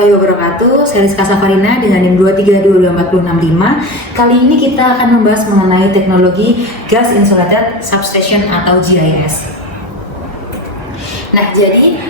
warahmatullahi wabarakatuh. Saya Rizka Safarina dengan NIM 2322465. Kali ini kita akan membahas mengenai teknologi Gas Insulated Substation atau GIS. Nah, jadi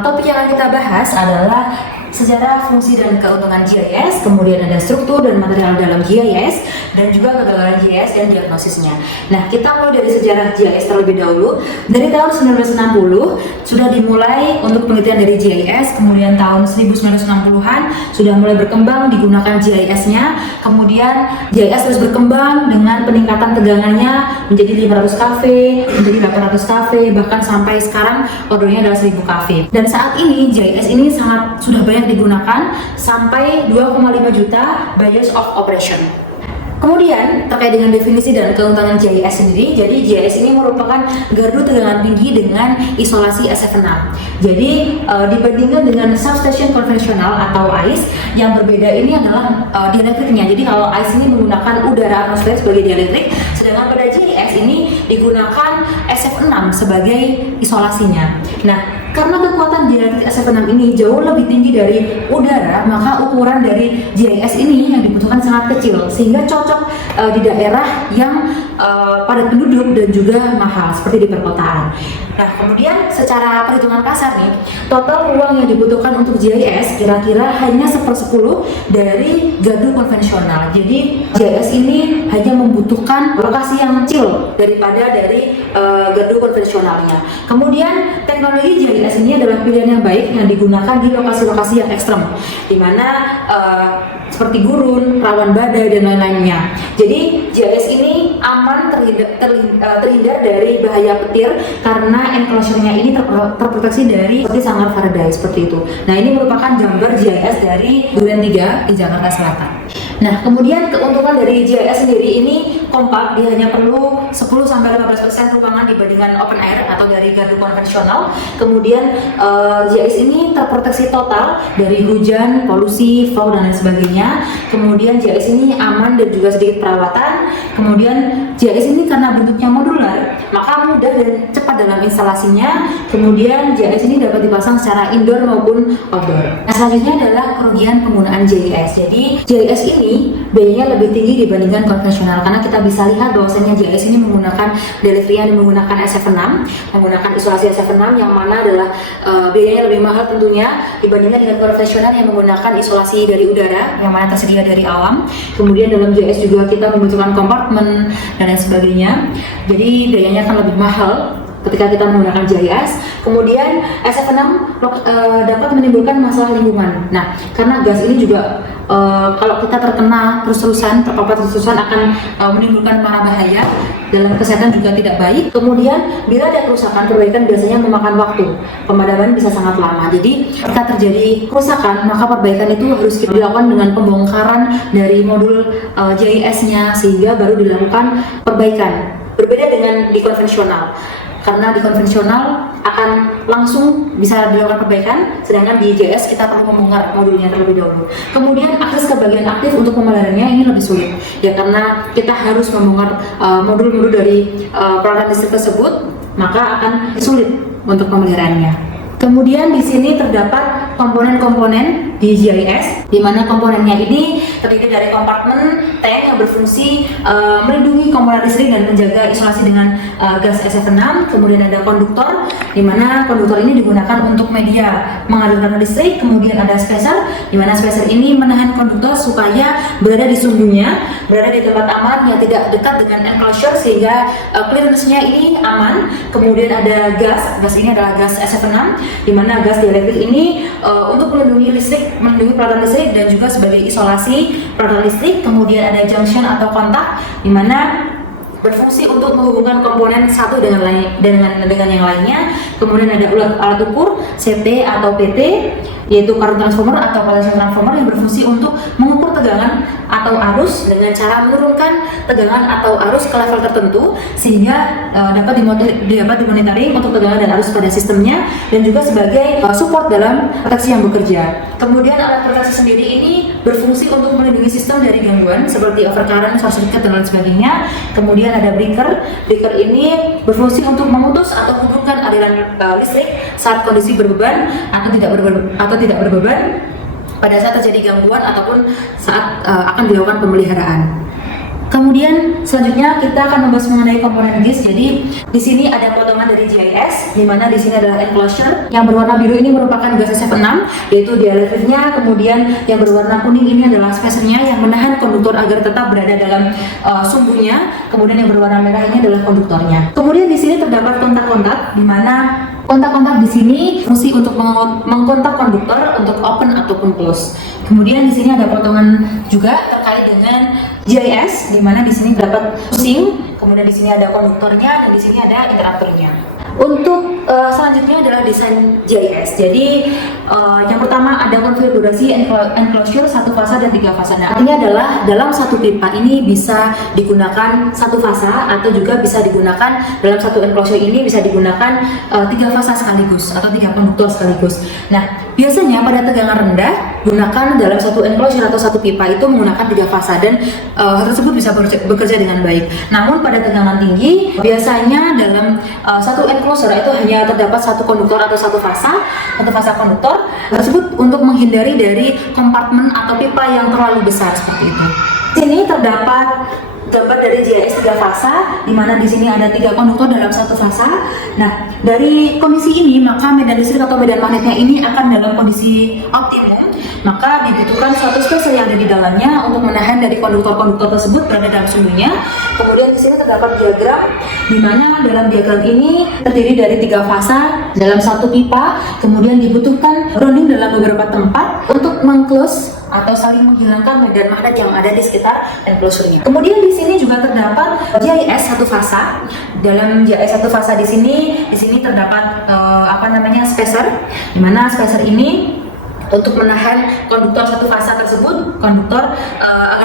topik yang akan kita bahas adalah sejarah, fungsi, dan keuntungan GIS, kemudian ada struktur dan material dalam GIS, dan juga kegagalan GIS dan diagnosisnya. Nah, kita mulai dari sejarah GIS terlebih dahulu. Dari tahun 1960 sudah dimulai untuk penelitian dari GIS, kemudian tahun 1960-an sudah mulai berkembang digunakan GIS-nya, kemudian GIS terus berkembang dengan peningkatan tegangannya menjadi 500 kV, menjadi 800 kV, bahkan sampai sekarang ordernya adalah 1000 kV. Dan saat ini GIS ini sudah banyak digunakan sampai 2,5 juta by years of operation. Kemudian terkait dengan definisi dan keuntungan GIS sendiri, jadi GIS ini merupakan gardu tegangan tinggi dengan isolasi SF6. Jadi dibandingkan dengan substation konvensional atau ICE, yang berbeda ini adalah dielektriknya. Jadi kalau ICE ini menggunakan udara atmosfer sebagai dielektrik, sedangkan pada GIS ini digunakan SF6 sebagai isolasinya. Nah, karena kekuatan dielektrik SF6 ini jauh lebih tinggi dari udara, maka ukuran dari GIS ini yang dibutuhkan sangat kecil, sehingga cocok di daerah yang padat penduduk dan juga mahal seperti di perkotaan. Nah, kemudian secara perhitungan kasar nih, total ruang yang dibutuhkan untuk GIS kira-kira hanya 1/10 dari gardu konvensional. Jadi GIS ini hanya membutuhkan lokasi yang kecil daripada dari gardu konvensionalnya. Kemudian teknologi GIS ini adalah pilihan yang baik yang digunakan di lokasi-lokasi yang ekstrem, di mana seperti gurun, rawan badai, dan lain-lainnya. Jadi GIS ini aman terhindar dari bahaya petir karena enclosure-nya ini terproteksi dari seperti sangkar Faraday seperti itu. Nah, ini merupakan gambar GIS dari Duren 3 di Jakarta Selatan. Nah, kemudian keuntungan dari GIS sendiri ini kompak, dia hanya perlu 10-15% ruangan dibandingkan open air atau dari gardu konvensional. Kemudian GIS ini terproteksi total dari hujan, polusi, fog, dan lain sebagainya. Kemudian GIS ini aman dan juga sedikit perawatan. Kemudian GIS ini karena bentuknya modular, maka mudah dan cepat dalam instalasinya. Kemudian GIS ini dapat dipasang secara indoor maupun outdoor. Nah, selanjutnya adalah kerugian penggunaan GIS. Jadi GIS ini biayanya lebih tinggi dibandingkan konvensional, karena kita bisa lihat bahwasanya GIS ini menggunakan delivery yang menggunakan SF6, menggunakan isolasi SF6, yang mana adalah biayanya lebih mahal tentunya dibandingkan dengan konvensional yang menggunakan isolasi dari udara yang mana tersedia dari alam. Kemudian dalam GIS juga kita membutuhkan kompartemen dan lain sebagainya, jadi biayanya akan lebih mahal ketika kita menggunakan GIS. Kemudian SF6 dapat menimbulkan masalah lingkungan. Nah, karena gas ini juga kalau kita terkena terpapar terus-terusan akan menimbulkan para bahaya, dalam kesehatan juga tidak baik. Kemudian bila ada kerusakan, perbaikan biasanya memakan waktu, pemadaman bisa sangat lama. Jadi ketika terjadi kerusakan, maka perbaikan itu harus dilakukan dengan pembongkaran dari modul GIS-nya sehingga baru dilakukan perbaikan. Berbeda dengan di konvensional, karena di konvensional akan langsung bisa dilakukan perbaikan, sedangkan di GIS kita perlu membongkar modulnya terlebih dahulu. Kemudian akses ke bagian aktif untuk pemeliharaannya ini lebih sulit, ya karena kita harus membongkar modul-modul dari peralatan listrik tersebut, maka akan sulit untuk pemeliharaannya. Kemudian di sini terdapat komponen-komponen di GIS, di mana komponennya ini terdiri dari kompartemen tank yang berfungsi melindungi komponen listrik dan menjaga isolasi dengan gas SF6. Kemudian ada konduktor, di mana konduktor ini digunakan untuk media mengalirkan listrik. Kemudian ada spacer, di mana spacer ini menahan konduktor supaya berada di sumbunya, berada di tempat aman yang tidak dekat dengan enclosure sehingga clearance-nya ini aman. Kemudian ada gas ini adalah gas SF6, di mana gas dielektrik ini untuk melindungi listrik, melindungi peralatan listrik dan juga sebagai isolasi peralatan listrik. Kemudian ada junction atau kontak, di mana berfungsi untuk menghubungkan komponen satu dengan yang lainnya. Kemudian ada alat ukur CT atau PT, yaitu current transformer atau potential transformer yang berfungsi untuk mengukur tegangan atau arus dengan cara menurunkan tegangan atau arus ke level tertentu sehingga dapat dimonitoring untuk tegangan dan arus pada sistemnya dan juga sebagai support dalam proteksi yang bekerja. Kemudian alat proteksi sendiri ini berfungsi untuk melindungi sistem dari gangguan seperti overcurrent, short circuit, dan lain sebagainya. Kemudian ada breaker ini berfungsi untuk memutus atau hubungkan aliran listrik saat kondisi berbeban atau tidak berbeban. pada saat terjadi gangguan ataupun saat akan dilakukan pemeliharaan. Kemudian selanjutnya kita akan membahas mengenai komponen GIS. Jadi di sini ada potongan dari GIS, di mana di sini adalah enclosure yang berwarna biru ini merupakan gas SF6, yaitu dielectric-nya. Kemudian yang berwarna kuning ini adalah spacernya yang menahan konduktor agar tetap berada dalam sumbunya. Kemudian yang berwarna merah ini adalah konduktornya. Kemudian di sini terdapat kontak-kontak, di mana kontak-kontak di sini fungsi untuk mengkontak konduktor untuk open ataupun close. Kemudian di sini ada potongan juga terkait dengan GIS, di mana di sini dapat pusing, kemudian di sini ada konduktornya dan di sini ada interaktornya. Untuk selanjutnya adalah desain GIS. Jadi yang pertama ada konfigurasi enclosure satu fasa dan tiga fasa. Nah, artinya adalah dalam satu pipa ini bisa digunakan satu fasa atau juga bisa digunakan dalam satu enclosure ini bisa digunakan tiga fasa sekaligus atau tiga konduktor sekaligus. Nah, biasanya pada tegangan rendah gunakan dalam satu enclosure atau satu pipa itu menggunakan tiga fasa dan hal tersebut bisa bekerja dengan baik. Namun pada tegangan tinggi biasanya dalam satu enclosure itu hanya terdapat satu konduktor atau satu fasa konduktor tersebut untuk menghindari dari kompartemen atau pipa yang terlalu besar seperti itu. Di sini terdapat gambar dari GIS 3 fasa, di mana di sini ada 3 konduktor dalam satu fasa. Nah, dari kondisi ini maka medan listrik atau medan magnetnya ini akan dalam kondisi optimum, maka dibutuhkan suatu spacer yang ada di dalamnya untuk menahan dari konduktor-konduktor tersebut berada dalam sumbunya. Kemudian di sini terdapat diagram, di mana dalam diagram ini terdiri dari 3 fasa dalam satu pipa. Kemudian dibutuhkan grounding dalam beberapa tempat untuk meng-close atau saling menghilangkan medan magnet yang ada di sekitar enclosure-nya. Kemudian di sini juga terdapat GIS satu fasa. Dalam GIS satu fasa di sini terdapat spacer, di mana spacer ini untuk menahan konduktor satu fasa tersebut, agar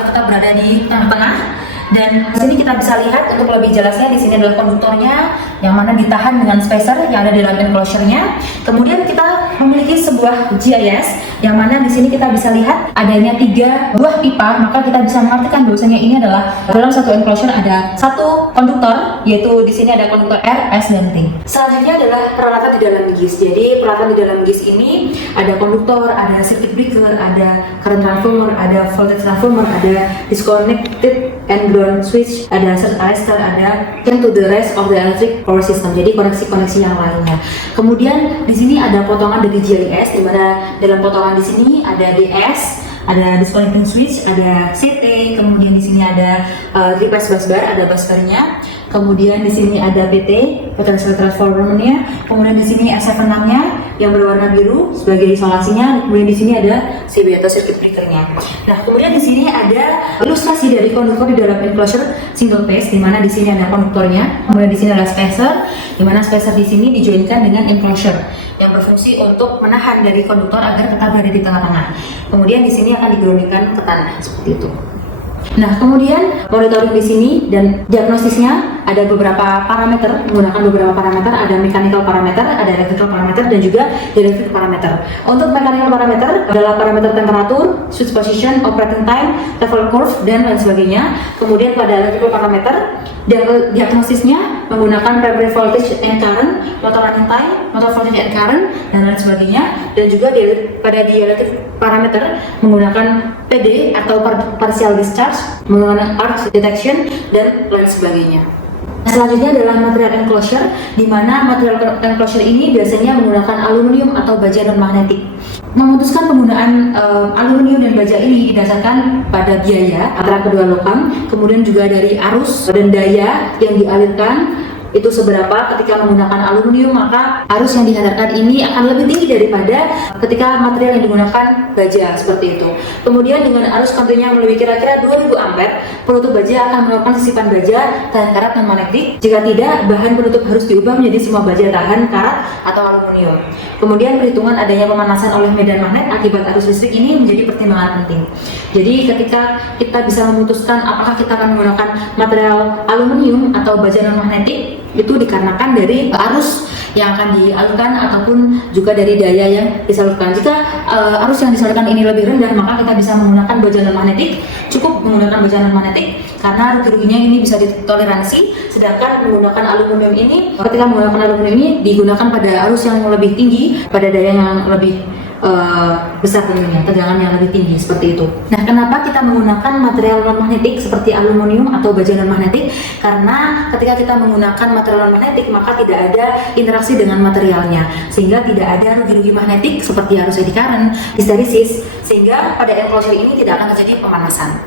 tetap berada di tengah-tengah. Dan di sini kita bisa lihat untuk lebih jelasnya, di sini adalah konduktornya yang mana ditahan dengan spacer yang ada di dalam enclosure-nya. Kemudian kita memiliki sebuah GIS yang mana di sini kita bisa lihat adanya 3 buah pipa, maka kita bisa mengartikan bahwasanya ini adalah dalam satu enclosure ada satu konduktor, yaitu di sini ada konduktor R, S, dan T. Selanjutnya adalah peralatan di dalam GIS. Jadi peralatan di dalam GIS ini ada konduktor, ada circuit breaker, ada current transformer, ada voltage transformer, ada disconnected and ground switch, ada surge arrestor, ada chain to the rest of the electric power system. Jadi koneksi-koneksi yang lainnya. Kemudian di sini ada potongan dari GIS, di mana dalam potongan di sini ada DS, ada disconnecting switch, ada CT, kemudian di sini ada replace bus bar, ada bus barnya. Kemudian di sini ada PT, potential transformer-nya. Kemudian di sini SF6-nya yang berwarna biru sebagai isolasinya. Kemudian di sini ada CB atau circuit breaker-nya. Nah, kemudian di sini ada ilustrasi dari konduktor di dalam enclosure single phase, di mana di sini ada konduktornya. Kemudian di sini ada spacer, di mana spacer di sini dijoinkan dengan enclosure yang berfungsi untuk menahan dari konduktor agar tetap berada di tengah-tengah. Kemudian di sini akan digroundingkan ke tanah seperti itu. Nah, kemudian monitoring di sini dan diagnosisnya ada beberapa parameter, menggunakan beberapa parameter, ada mechanical parameter, ada electrical parameter, dan juga electric parameter. Untuk mechanical parameter adalah parameter temperatur, switch position, operating time, level curve, dan lain sebagainya. Kemudian pada electrical parameter, diagnosisnya menggunakan primary voltage and current, motor running time, motor voltage and current, dan lain sebagainya. Dan juga pada dielectric parameter menggunakan PD atau partial discharge, menggunakan arc detection, dan lain sebagainya. Selanjutnya adalah material enclosure, di mana material enclosure ini biasanya menggunakan aluminium atau baja non-magnetik. Memutuskan penggunaan aluminium dan baja ini didasarkan pada biaya antara kedua logam, kemudian juga dari arus dan daya yang dialirkan itu seberapa. Ketika menggunakan aluminium, maka arus yang dihantarkan ini akan lebih tinggi daripada ketika material yang digunakan baja, seperti itu. Kemudian dengan arus kontinunya melebihi kira-kira 2000 ampere, penutup baja akan melakukan sisipan baja tahan karat non magnetik. Jika tidak, bahan penutup harus diubah menjadi semua baja tahan karat atau aluminium. Kemudian perhitungan adanya pemanasan oleh medan magnet akibat arus listrik ini menjadi pertimbangan penting. Jadi ketika kita bisa memutuskan apakah kita akan menggunakan material aluminium atau baja non magnetik, itu dikarenakan dari arus yang akan dialurkan ataupun juga dari daya yang disalurkan. Jika arus yang disalurkan ini lebih rendah, maka kita bisa menggunakan baja non magnetik. Cukup menggunakan baja non magnetik karena rugi-ruginya ini bisa ditoleransi. Sedangkan menggunakan aluminium ini, ketika menggunakan aluminium ini digunakan pada arus yang lebih tinggi, pada daya yang lebih besar tentunya, tegangan yang lebih tinggi seperti itu. Nah, kenapa kita menggunakan material non-magnetik seperti aluminium atau baja non-magnetik? Karena ketika kita menggunakan material non-magnetik maka tidak ada interaksi dengan materialnya, sehingga tidak ada rugi-rugi magnetik seperti arus eddy current, histeresis, sehingga pada enclosure ini tidak akan terjadi pemanasan.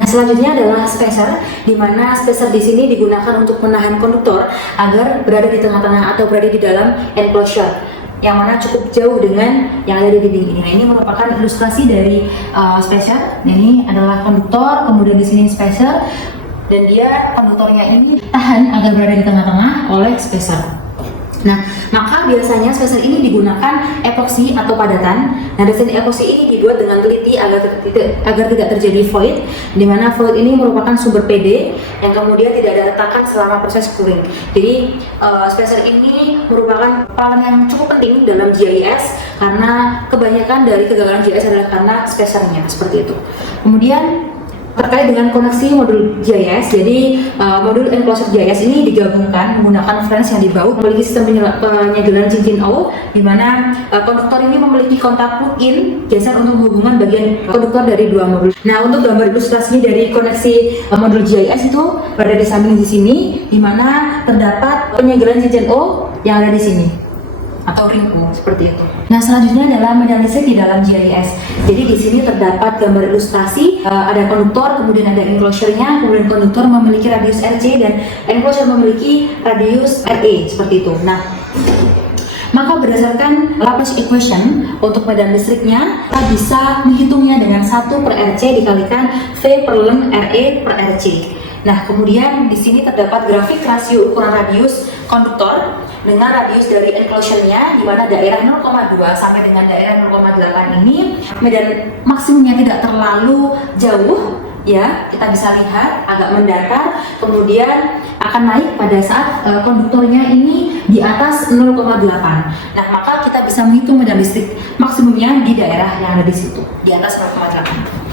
Nah, selanjutnya adalah spacer, di mana spacer di sini digunakan untuk menahan konduktor agar berada di tengah-tengah atau berada di dalam enclosure, yang mana cukup jauh dengan yang ada di dinding ini. Nah, ini merupakan ilustrasi dari spacer. Ini adalah konduktor, kemudian di sini spacer, dan dia konduktornya ini tahan agar berada di tengah-tengah oleh spacer. Nah, maka biasanya spacer ini digunakan epoksi atau padatan. Nah, desain epoksi ini dibuat dengan teliti agar tidak terjadi void, di mana void ini merupakan sumber PD yang kemudian tidak ada retakan selama proses cooling. Jadi, spacer ini merupakan peran yang cukup penting dalam GIS karena kebanyakan dari kegagalan GIS adalah karena spacernya seperti itu. Kemudian terkait dengan koneksi modul GIS, jadi modul enclosure GIS ini digabungkan menggunakan flange yang di baut memiliki sistem penyegelan cincin O, di mana konduktor ini memiliki kontak plug-in geser untuk menghubungkan bagian konduktor dari dua modul. Nah, untuk gambar ilustrasinya dari koneksi modul GIS itu berada di samping di sini, di mana terdapat penyegelan cincin O yang ada di sini atau ringku seperti itu. Nah, selanjutnya adalah medan listrik di dalam GIS. Jadi di sini terdapat gambar ilustrasi, ada konduktor, kemudian ada enclosure-nya, kemudian konduktor memiliki radius RC dan enclosure memiliki radius RE seperti itu. Nah, maka berdasarkan Laplace equation untuk medan listriknya, kita bisa menghitungnya dengan 1/RC dikalikan V per ln RE per RC. Nah, kemudian di sini terdapat grafik rasio ukuran radius konduktor dengan radius dari enclosure-nya, di mana daerah 0,2 sampai dengan daerah 0,8 ini medan maksimumnya tidak terlalu jauh, ya, kita bisa lihat agak mendatar, kemudian akan naik pada saat konduktornya ini di atas 0,8. Nah, maka kita bisa menghitung medan listrik maksimumnya di daerah yang ada di situ, di atas 0,8.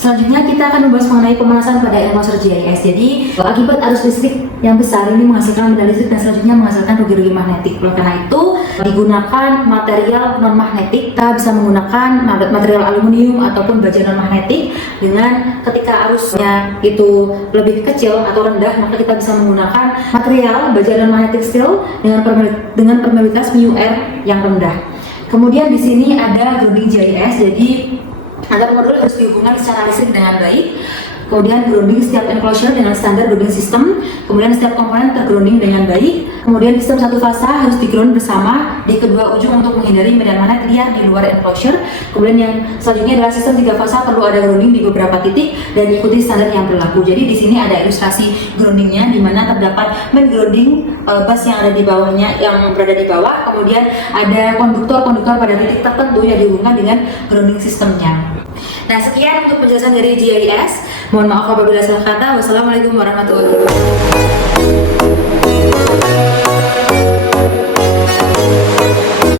Selanjutnya kita akan membahas mengenai pemanasan pada enclosure GIS. Jadi akibat arus listrik yang besar ini menghasilkan medan listrik dan selanjutnya menghasilkan rugi-rugi magnetik. Oleh karena itu digunakan material non magnetik. Kita bisa menggunakan material aluminium ataupun baja non magnetik, dengan ketika arusnya itu lebih kecil atau rendah maka kita bisa menggunakan material baja non magnetik steel dengan permeabilitas μr yang rendah. Kemudian di sini ada grounding GIS. Jadi agar modul harus dihubungkan secara listrik dengan baik. Kemudian grounding setiap enclosure dengan standar grounding system. Kemudian setiap komponen tergrounding dengan baik. Kemudian sistem satu fasa harus diground bersama di kedua ujung untuk menghindari medan magnet liar di luar enclosure. Kemudian yang selanjutnya adalah sistem tiga fasa perlu ada grounding di beberapa titik dan ikuti standar yang berlaku. Jadi di sini ada ilustrasi groundingnya, di mana terdapat main grounding bus yang ada di bawahnya, yang berada di bawah. Kemudian ada konduktor pada titik tertentu yang dihubungkan dengan grounding sistemnya. Nah, sekian untuk penjelasan dari GIS. Mohon maaf apabila salah kata. Wassalamualaikum warahmatullahi wabarakatuh.